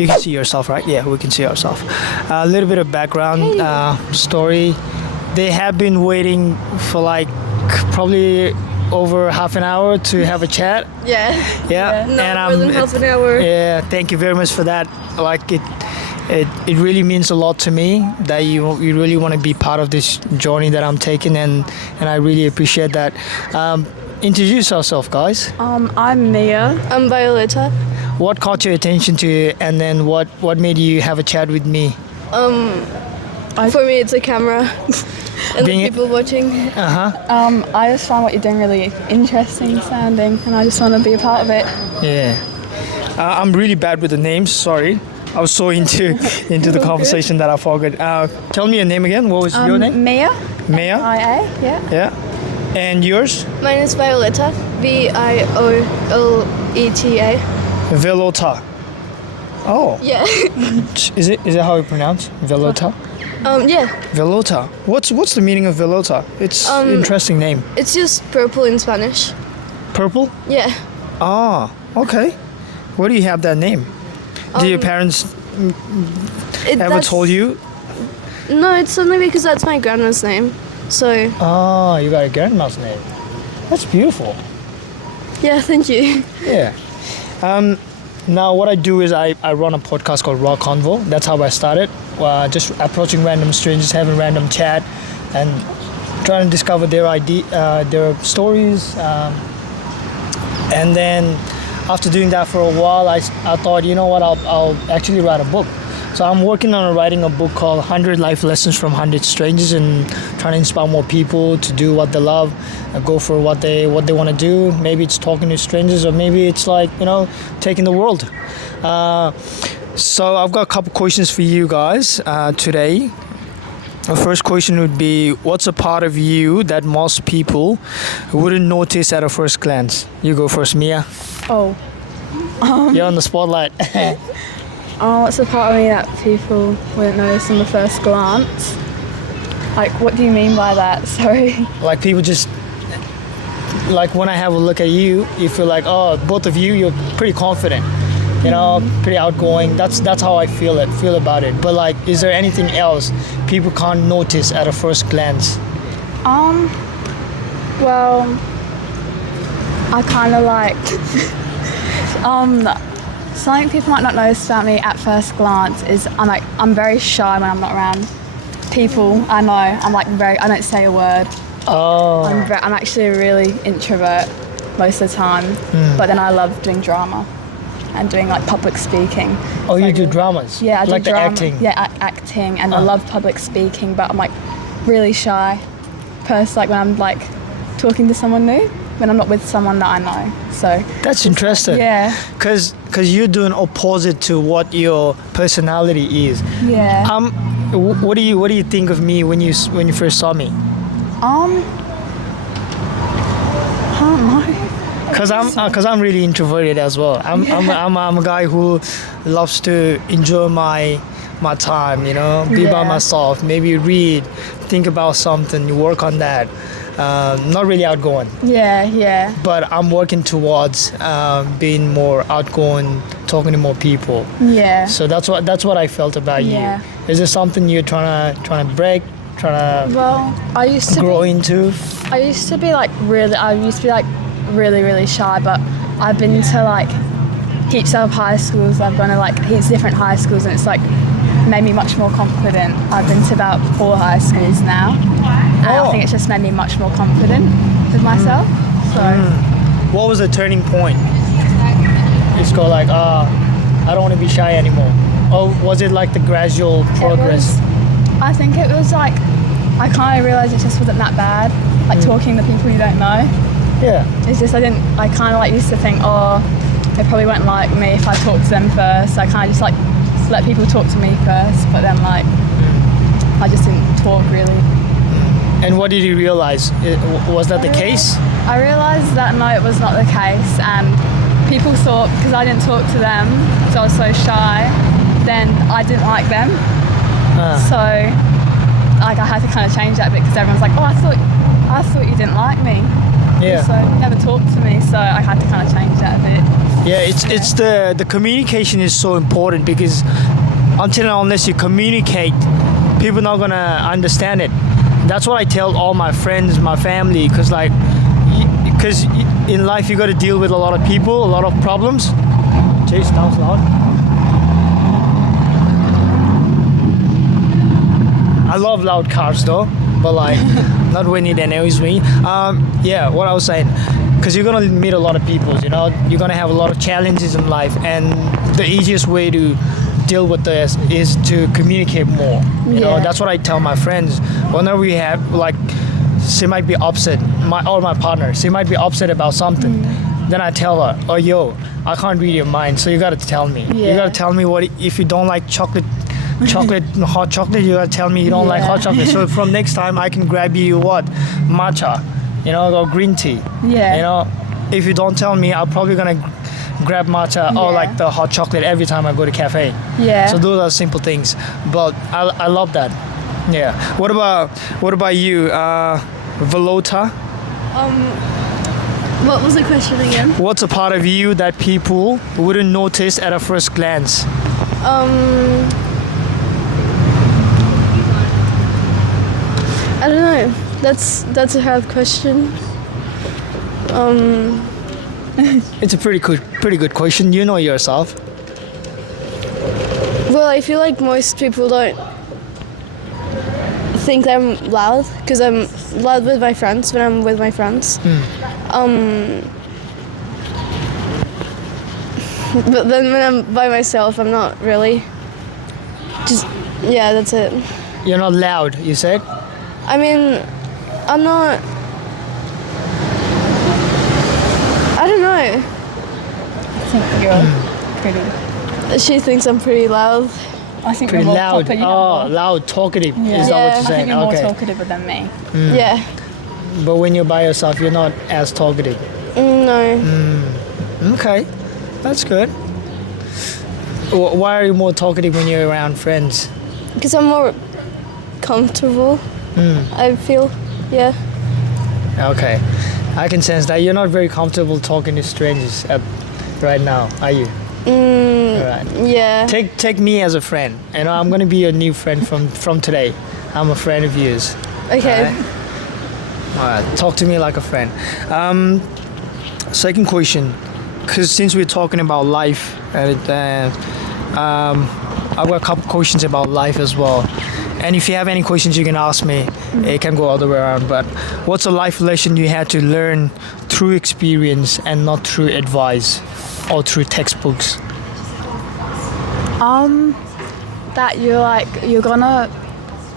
You can see yourself, right? Yeah, we can see ourselves. A little bit of background story. They have been waiting for like probably over half an hour to have a chat. Yeah. Yeah, No, more than half an hour. Yeah, thank you very much for that. Like it really means a lot to me that you really want to be part of this journey that I'm taking, and I really appreciate that. Introduce yourself, guys. I'm Mia. I'm Violetta. What caught your attention to, and then what made you have a chat with me? For me, it's a camera and the Being- people watching. I just find what you're doing really interesting sounding, and I just want to be a part of it. Yeah, I'm really bad with the names. Sorry, I was so into the conversation that I forgot. Tell me your name again. What was your name? Mia. Maya. IA. Yeah. Yeah, and yours? Mine is Violetta. Violeta. Velota. Oh, Yeah. is it how you pronounce Velota? Yeah. Velota. What's the meaning of Velota? It's an interesting name. It's just purple in Spanish. Purple? Yeah. Ah, okay. Where do you have that name? Did your parents ever That's- told you? No, it's only because that's my grandma's name. So, Ah, you got a grandma's name. That's beautiful. yeah, thank you. Yeah. Now what I do is I run a podcast called Raw Convo. That's how I started. Just approaching random strangers, having random chat, and trying to discover their their stories. And then after doing that for a while, I thought, you know what, I'll actually write a book. So I'm working on writing a book called 100 Life Lessons from 100 Strangers, and trying to inspire more people to do what they love, go for what they want to do. Maybe it's talking to strangers, or maybe it's like, taking the world. So I've got a couple questions for you guys today. The first question would be, what's a part of you that most people wouldn't notice at a first glance? You go first, Mia. Oh. You're on the spotlight. Oh, what's the part of me that people wouldn't notice on the first glance? Like, what do you mean by that? Sorry. Like people just, like when I have a look at you, you feel like, oh, both of you, you're pretty confident, pretty outgoing. That's how I feel about it. But like, is there anything else people can't notice at a first glance? Well, I kind of like, something people might not notice about me at first glance is I'm very shy when I'm not around people. I know, I don't say a word. Oh. I'm actually a really introvert most of the time, but then I love doing drama and doing like public speaking. Oh, you Like, do dramas? Yeah, I do like drama. the acting? Yeah, acting, and I love public speaking, but I'm like really shy person, like when I'm like talking to someone new, when I'm not with someone that I know. So That's interesting. yeah, Cause you're doing opposite to what your personality is. yeah. What do you think of me when you first saw me? I don't know. Cause I'm really introverted as well. I'm a guy who loves to enjoy my time. Be by Yeah. myself. Maybe read, think about something, work on that. Not really outgoing, Yeah. but I'm working towards being more outgoing, talking to more people. Yeah. So that's what I felt about Yeah. you. Is there something you're trying to break, trying to Well, I used to grow be, into? I used to be like really, really shy, but I've been to like heaps of high schools. I've gone to like heaps of different high schools, and it's like made me much more confident. I've been to about 4 high schools now, and I think it's just made me much more confident with myself. So What was the turning point? It's go like, I don't want to be shy anymore. Or was it like the gradual progress? I think it was like I kind of realised it just wasn't that bad. Like talking to people you don't know. Yeah. It's just I kind of like used to think, they probably won't like me if I talk to them first. I kind of just like let people talk to me first, but then like I just didn't talk really. And what did you realize? Was that the case? I realised that no, it was not the case, and people thought because I didn't talk to them, because I was so shy, then I didn't like them. So like I had to kind of change that a bit, because everyone's like, I thought you didn't like me. Yeah. So never talked to me, so I had to kind of change that a bit. Yeah, it's the communication is so important because until and unless you communicate, people not gonna understand it. That's what I tell all my friends, my family, because because in life you got to deal with a lot of people, a lot of problems. Jeez, that was loud. I love loud cars though, but not when it annoys me. Yeah, what I was saying, because you're gonna meet a lot of people, you're gonna have a lot of challenges in life, and the easiest way to deal with this is to communicate more. You know, Yeah. that's what I tell my friends. Whenever we have she might be upset, my partner, she might be upset about something. Then I tell her, oh yo, I can't read your mind, so you gotta tell me. You Yeah. gotta tell me what if you don't like hot chocolate, you gotta tell me you don't like hot chocolate. So from next time I can grab you what? Matcha, or green tea. Yeah. If you don't tell me, I'm probably gonna grab matcha or Yeah. the hot chocolate every time I go to cafe. Yeah. So those are simple things. But I love that. Yeah. What about you? Velota? What was the question again? What's a part of you that people wouldn't notice at a first glance? I don't know. That's a hard question. It's a pretty good question. You know yourself. Well, I feel like most people don't think I'm loud because I'm loud with my friends when I'm with my friends. But then when I'm by myself, I'm not really. Yeah, that's it. You're not loud, you said? I mean, I'm not. I don't know. I think you're pretty. She thinks I'm pretty loud. I think Pretty you're more loud. talkative. Oh, loud, talkative. Yeah. Is that what Yeah. you're I saying? think you're more Okay. talkative than me. Yeah. But when you're by yourself, you're not as talkative. No. Okay, that's good. Why are you more talkative when you're around friends? Because I'm more comfortable. I feel. Yeah. Okay, I can sense that you're not very comfortable talking to strangers right now, are you? Alright. Yeah. Take me as a friend. I'm gonna be your new friend from today. I'm a friend of yours. Okay. Alright, talk to me like a friend. Second question, because since we're talking about life, I've got a couple questions about life as well. And if you have any questions, you can ask me. It can go all the way around. But what's a life lesson you had to learn through experience and not through advice or through textbooks? That you're gonna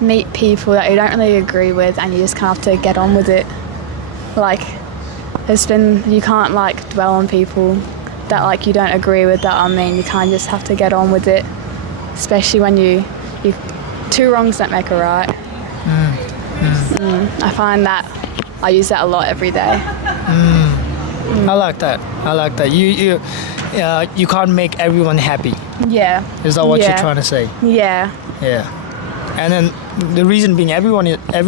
meet people that you don't really agree with, and you just kind of have to get on with it. You can't dwell on people that you don't agree with. You kind of just have to get on with it, especially when you two wrongs don't make a right. I find that I use that a lot every day. I like that. You can't make everyone happy. Yeah. Is that what you're Yeah. trying to say? Yeah. Yeah. And then the reason being, every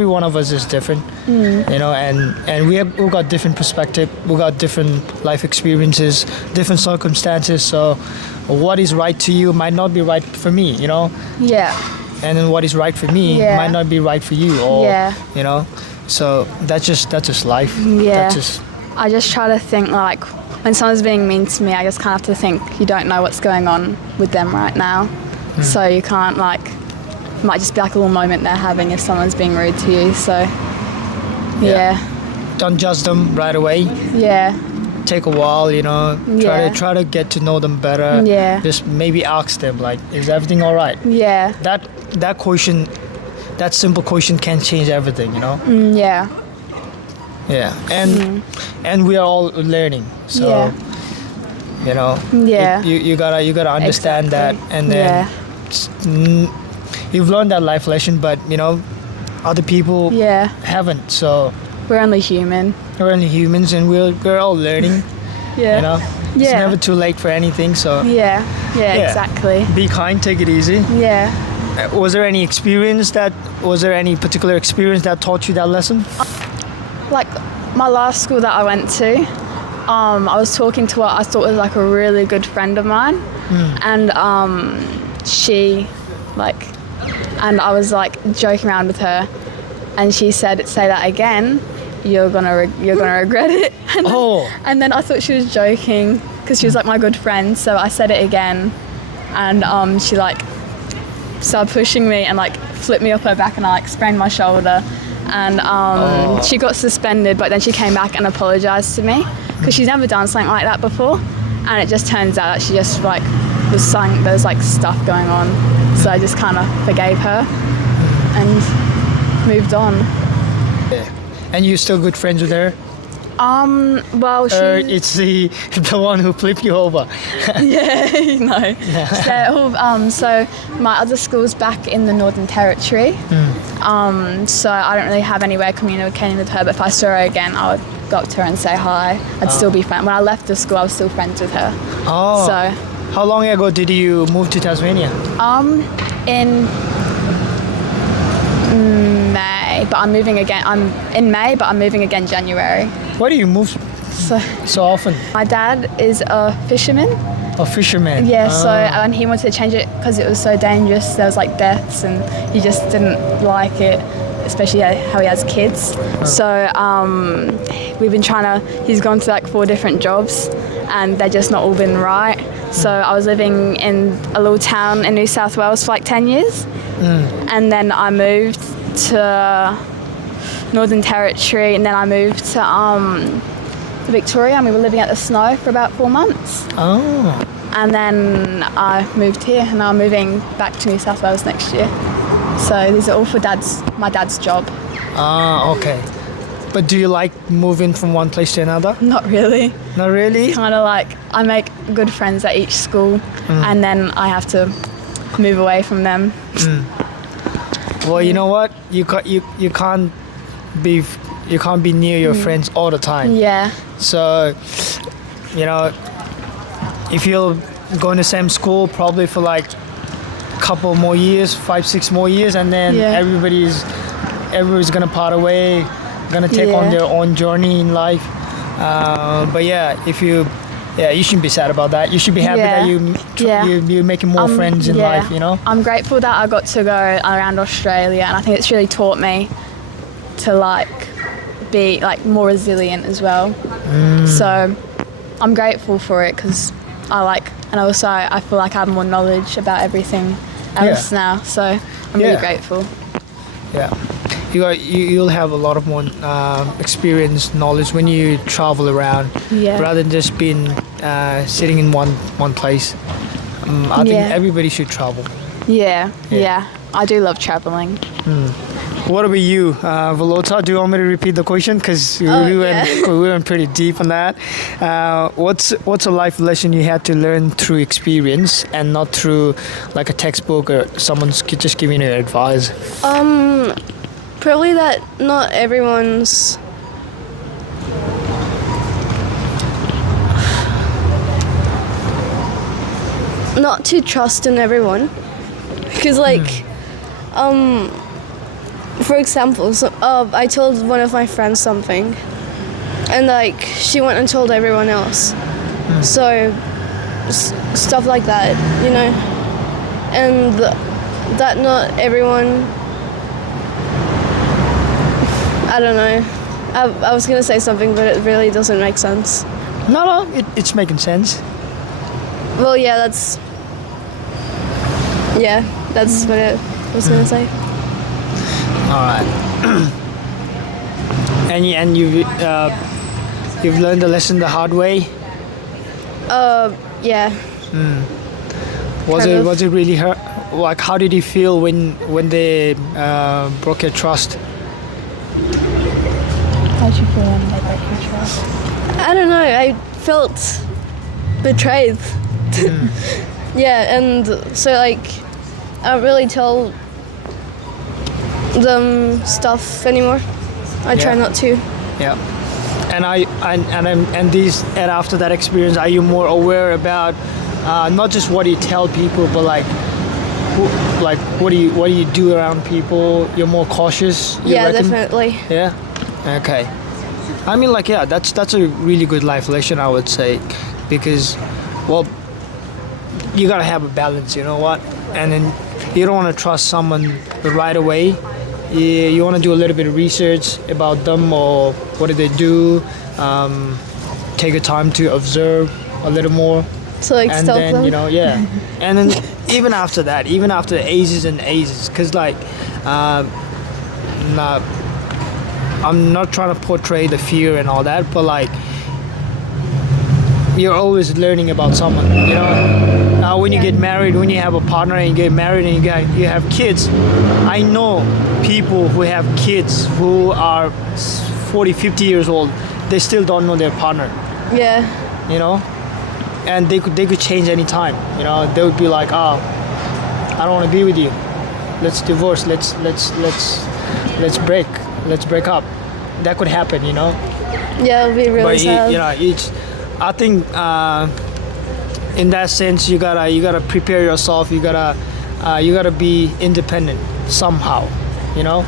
one of us is different, and we've got different perspective, we've got different life experiences, different circumstances. So what is right to you might not be right for me, Yeah. and then what is right for me Yeah. might not be right for you, or Yeah. So that's just life. Yeah. That's just, I just try to think when someone's being mean to me, I just kind of have to think you don't know what's going on with them right now. So you can't might just be a little moment they're having if someone's being rude to you. So yeah. don't judge them right away. Yeah. Take a while, Yeah. try to get to know them better. Yeah. Just maybe ask them is everything all right? Yeah. That question, that simple question can change everything, Yeah. Yeah. And we are all learning. So Yeah. Yeah. you gotta understand Exactly. that, and then you've learned that life lesson, but other people Yeah. haven't. So We're only human. we're only humans, and we're all learning. Yeah. It's Yeah. never too late for anything. So Yeah. Yeah. Yeah. Exactly. be kind, take it easy. Yeah. Was there any particular experience that taught you that lesson? my last school that I went to, I was talking to what I thought was like a really good friend of mine, and she like, and I was like joking around with her, and she said, "Say that again, you're gonna regret it." And, Oh. and then I thought she was joking because she was like my good friend, so I said it again, and she like started pushing me and like flipped me off her back, and I like sprained my shoulder, and she got suspended, but then she came back and apologised to me because she's never done something like that before, and it just turns out that she just like was saying there's like stuff going on, so I just kind of forgave her and moved on. Yeah. And you're still good friends with her? Well, she It's the one who flipped you over. yeah, no. So my other school's back in the Northern Territory. So I don't really have any way of communicating with her, but if I saw her again, I would go up to her and say hi. I'd still be friends. When I left the school, I was still friends with her. Oh. So How long ago did you move to Tasmania? in May, but I'm moving again. I'm in May, but I'm moving again January. Why do you move So so often? my dad is a fisherman. A fisherman? Yeah, so Ah. and he wanted to change it because it was so dangerous. There was like deaths, and he just didn't like it, especially how he has kids. So we've been trying to. He's gone to like 4 different jobs, and they're just not all been right. So I was living in a little town in New South Wales for like 10 years, and then I moved to Northern Territory, and then I moved to Victoria, and we were living at the Snow for about 4 months. Oh. And then I moved here, and I'm moving back to New South Wales next year. So these are all for my dad's job. Ah, okay. But do you like moving from one place to another? Not really. Not really? Kind of like I make good friends at each school, and then I have to move away from them. Well, you know what? You can't be near your friends all the time. Yeah, So, you know, if you're going to same school probably for like a couple more years, 5-6 more years, and then Yeah. everybody's gonna part away, gonna take on Yeah. their own journey in life. But yeah, you shouldn't be sad about that. You should be happy Yeah. that Yeah. you're making more friends in yeah. life. You know. I'm grateful that I got to go around Australia, and I think it's really taught me to like be like more resilient as well. So I'm grateful for it because and also I feel like I have more knowledge about everything else now. So I'm really Yeah. grateful. Yeah, you'll have a lot of more experience, knowledge when you travel around, Yeah. rather than just being sitting in one place. I think Yeah. everybody should travel. Yeah, Yeah. yeah. I do love traveling. What about you, Volota? Do you want me to repeat the question? Because we went pretty deep on that. What's a life lesson you had to learn through experience and not through like a textbook or someone's just giving you advice? Probably that not everyone's not to trust in everyone, because like for example, I told one of my friends something, and like she went and told everyone else. So stuff like that, you know, and that not everyone. I don't know. I was gonna say something, but it really doesn't make sense. No, it's making sense. Well, yeah, that's what I was gonna say. All right. and you've learned the lesson the hard way. Yeah. Was Kind it of. was it really hurt? Like, how did you feel when they broke your trust? How do you feel when they break your trust? I don't know. I felt betrayed. Yeah, and so like I don't really tell them stuff anymore. I try Yeah. not to. Yeah. And after that experience, are you more aware about not just what you tell people, but like what do you do around people? You're more cautious. You Yeah, reckon? definitely. Yeah. Okay. I mean, like, yeah, that's a really good life lesson, I would say, because, well, you gotta have a balance. You know what? And then you don't want to trust someone right away. You want to do a little bit of research about them or what do they do. Take a time to observe a little more, So like and stalk then them. and then even after that, even after ages and ages, because like, nah, I'm not trying to portray the fear and all that, but like, you're always learning about someone. When you get married, when you have a partner and you get married and you have kids, I know people who have kids who are 40, 50 years old. They still don't know their partner. Yeah. And they could change any time. They would be like, oh, I don't want to be with you. Let's divorce. Let's break up. That could happen. Yeah, it'll be really But sad. I think in that sense you gotta prepare yourself. You gotta be independent somehow. Yeah.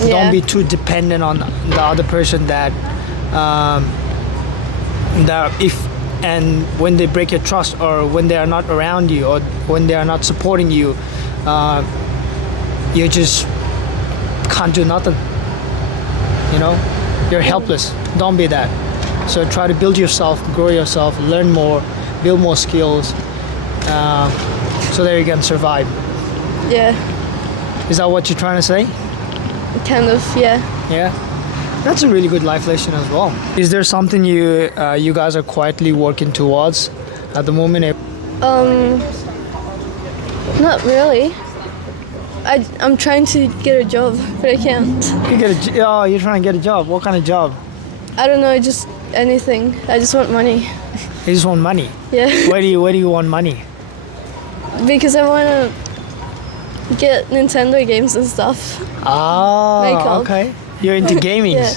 Don't be too dependent on the other person that if and when they break your trust or when they are not around you or when they are not supporting you, you just can't do nothing. You're helpless. Don't be that. So try to build yourself, grow yourself, learn more, build more skills, so that you can survive. Yeah. Is that what you're trying to say? Kind of. Yeah. Yeah, that's a really good life lesson as well. Is there something you guys are quietly working towards at the moment? Not really. I'm trying to get a job, but I can't. You're trying to get a job. What kind of job? I don't know, just anything. I just want money. You just want money. Yeah. Where do you want money? Because I want to get Nintendo games and stuff. Makeup. Okay. You're into gaming. Yeah.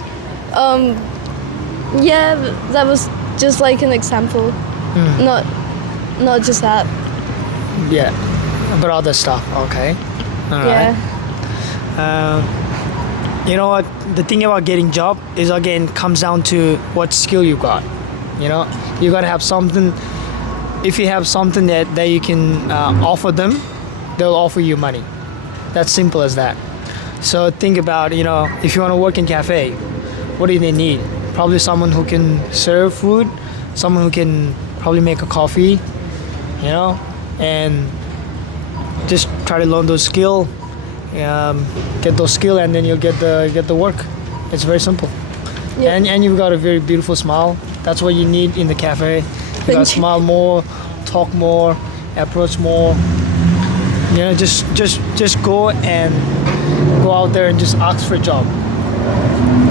Yeah, but that was just like an example. Not just that. Yeah, but other stuff. Okay. All right. Yeah. You know what? The thing about getting job is again comes down to what skill you got. You gotta have something. If you have something that you can offer them, they'll offer you money. That's simple as that. So think about, if you want to work in cafe, what do they need? Probably someone who can serve food, someone who can probably make a coffee, and just try to learn those skill, get those skill, and then you'll get the work. It's very simple. Yeah. And you've got a very beautiful smile. That's what you need in the cafe. You gotta you. smile more, talk more, approach more. Just go out there and just ask for a job.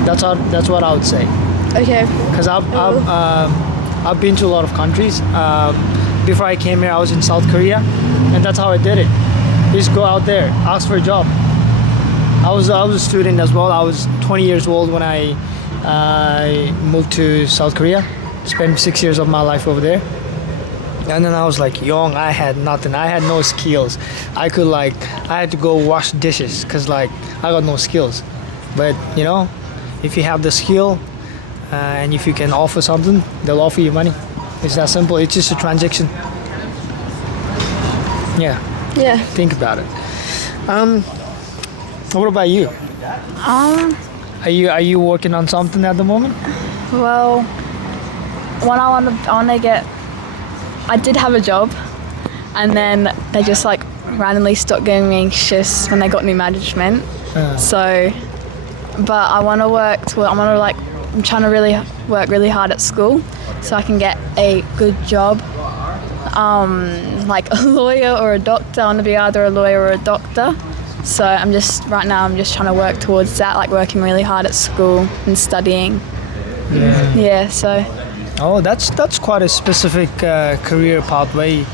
That's what I would say. Okay. Because I've been to a lot of countries. Before I came here, I was in South Korea, and that's how I did it. Just go out there, ask for a job. I was a student as well. I was 20 years old when I moved to South Korea. Spent 6 years of my life over there. And then I was like young. I had nothing. I had no skills. I had to go wash dishes because I got no skills. But if you have the skill and if you can offer something, they'll offer you money. It's that simple. It's just a transaction. Yeah. Yeah. Think about it. What about you? Are you working on something at the moment? Well, when I did have a job, and then they just randomly stopped giving me shifts when they got new management. So, but I want to I'm trying to really work really hard at school so I can get a good job, like a lawyer or a doctor. I want to be either a lawyer or a doctor. So I'm just trying to work towards that, working really hard at school and studying. Yeah. So. Oh, that's quite a specific career pathway.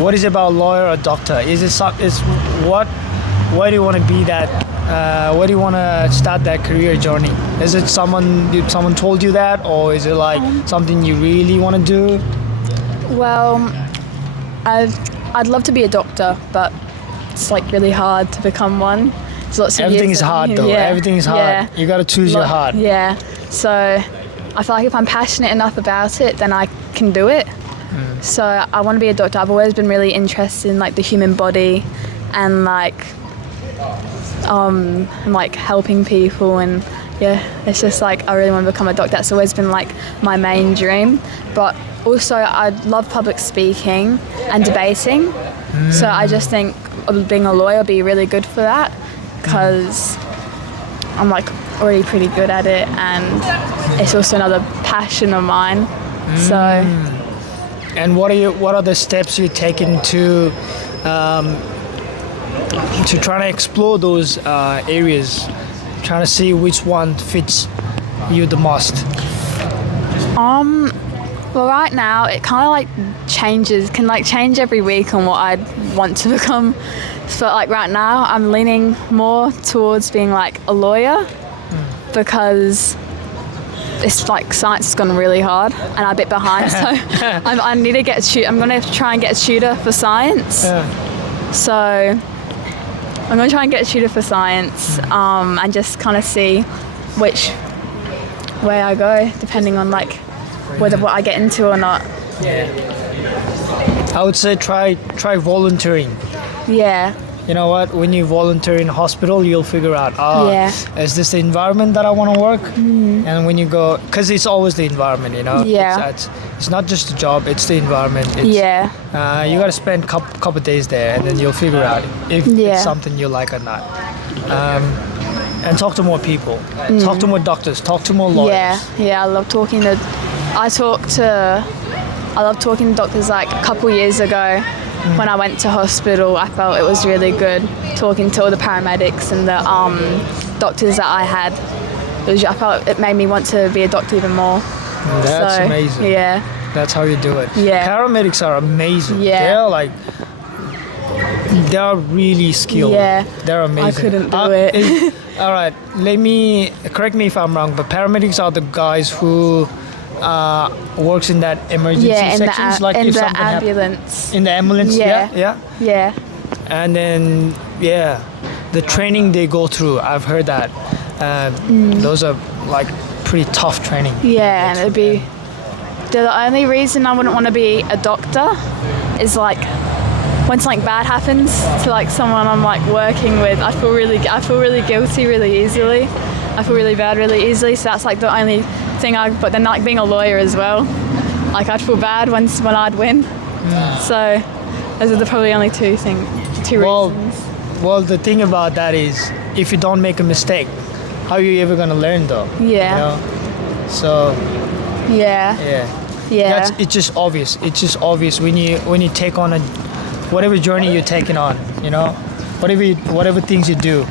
What is it about lawyer or doctor? Why do you want to be that? Why do you want to start that career journey? Is it someone told you that, or is it something you really want to do? Well, I'd love to be a doctor, but it's really hard to become one. There's lots of Everything years is hard though. Yeah, Everything is hard. yeah. You got to choose your heart. Yeah. So I feel like if I'm passionate enough about it, then I can do it. So I want to be a doctor. I've always been really interested in like the human body and like helping people, and yeah, it's just like I really want to become a doctor. That's always been like my main dream. But also I love public speaking and debating. So I just think being a lawyer would be really good for that, because I'm like already pretty good at it, and it's also another passion of mine. So And what are the steps you're taking to try to explore those areas, trying to see which one fits you the most? Well, right now it kind of like can like change every week on what I'd want to become. So like right now I'm leaning more towards being like a lawyer, because it's like science has gone really hard and I'm a bit behind, so I need to get I'm going to try and get a tutor for science. So I'm going to try and get a tutor for science, and just kind of see which way I go, depending on like whether what I get into or not. I would say try volunteering. Yeah. You know what? When you volunteer in hospital, you'll figure out, is this the environment that I want to work? And when you go, because it's always the environment, you know? Yeah. It's not just the job, it's the environment. Yeah. You got to spend a couple of days there, and then you'll figure out if it's something you like or not. And talk to more people. Talk to more doctors. Talk to more lawyers. Yeah. I love talking to doctors. Like a couple years ago, when I went to hospital, I felt it was really good talking to all the paramedics and the doctors that I had. I felt it made me want to be a doctor even more. That's amazing. Yeah. That's how you do it. Yeah. Paramedics are amazing. Yeah. They're really skilled. Yeah. They're amazing. I couldn't do it. All right. Correct me if I'm wrong, but paramedics are the guys who works in that emergency sections, like in if the something happens. ambulance. In the ambulance, yeah. And then the training they go through, I've heard that. Those are like pretty tough training. Yeah, and it'd be the only reason I wouldn't want to be a doctor is like when something bad happens to like someone I'm like working with, I feel really guilty really easily. I feel really bad really easily. So that's like the only thing. But then like being a lawyer as well, like I'd feel bad when I'd win. So those are the probably only two reasons. Well, the thing about that is, if you don't make a mistake, how are you ever gonna learn though? Yeah. You know? So. Yeah. It's just obvious. It's just obvious when you take on whatever journey you're taking on. You know, whatever things you do,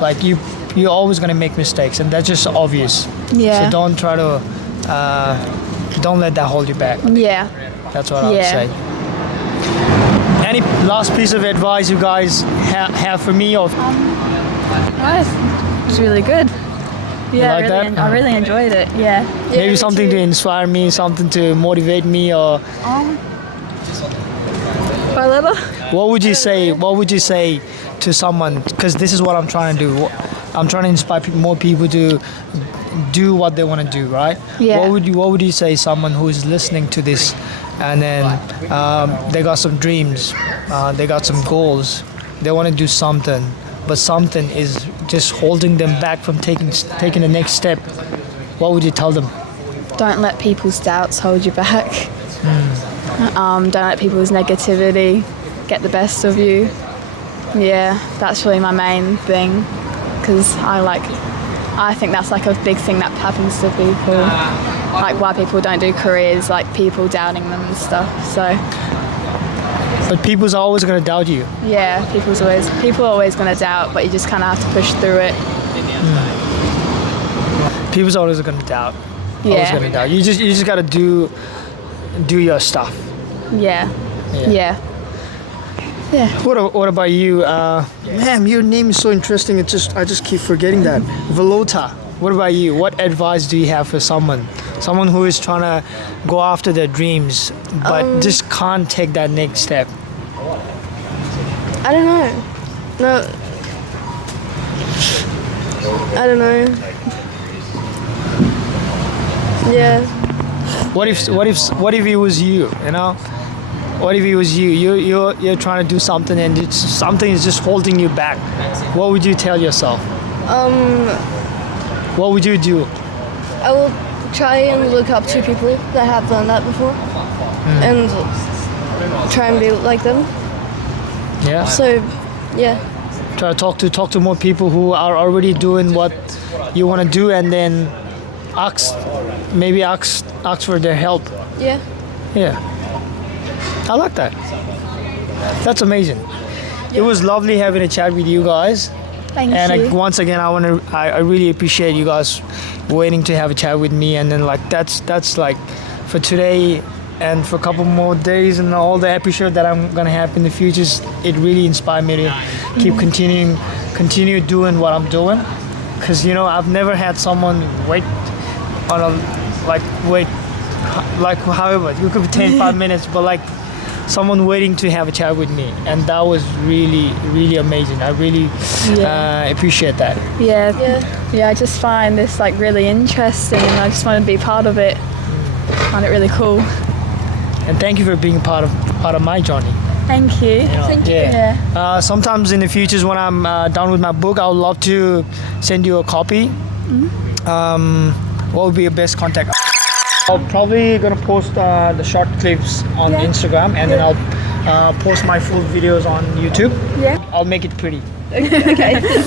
like you're always gonna make mistakes, and that's just obvious. Yeah. So don't try to don't let that hold you back. Yeah. That's what I would say. Any last piece of advice you guys have for me? Or It's really good. Yeah, like that? I really enjoyed it. Yeah. Maybe something to inspire me, something to motivate me, or what would you say? What would you say to someone? Because this is what I'm trying to do. I'm trying to inspire more people to do what they want to do, right? Yeah. What would you say someone who is listening to this, and then they got some dreams, they got some goals, they want to do something, but something is just holding them back from taking the next step? What would you tell them? Don't let people's doubts hold you back. Don't let people's negativity get the best of you. Yeah, that's really my main thing, because I think that's like a big thing that happens to people, like why people don't do careers, like people doubting them and stuff. So. But people's always gonna doubt you. Yeah, people are always gonna doubt, but you just kind of have to push through it. People's always gonna doubt. Yeah. Always gonna doubt. You just gotta do your stuff. Yeah. What about you? Ma'am, your name is so interesting. I just keep forgetting that. Velota. What about you? What advice do you have for someone who is trying to go after their dreams but just can't take that next step? I don't know. No. I don't know. Yeah. What if it was you? You know, what if it was you? You're trying to do something and something is just holding you back. What would you tell yourself? What would you do? I will try and look up to people that have done that before, and try and be like them. Yeah. So, yeah. Try to talk to more people who are already doing what you want to do, and then ask for their help. Yeah. Yeah, I like that. That's amazing. It was lovely having a chat with you guys. Thank And you. once again, I really appreciate you guys waiting to have a chat with me. And then like that's like for today and for a couple more days and all the episodes that I'm gonna have in the future. It really inspired me to keep continue doing what I'm doing. Cause you know I've never had someone wait on a like however you could be 5 minutes, but like someone waiting to have a chat with me, and that was really amazing. I really appreciate that. Yeah. Yeah. Yeah, I just find this like really interesting, and I just want to be part of it. I find it really cool. And thank you for being part of my journey. Thank you. Thank you. Yeah. Sometimes in the future when I'm done with my book, I would love to send you a copy. What would be your best contact? I'm probably gonna post the short clips on Instagram, and then I'll post my full videos on YouTube. Yeah. I'll make it pretty. Okay.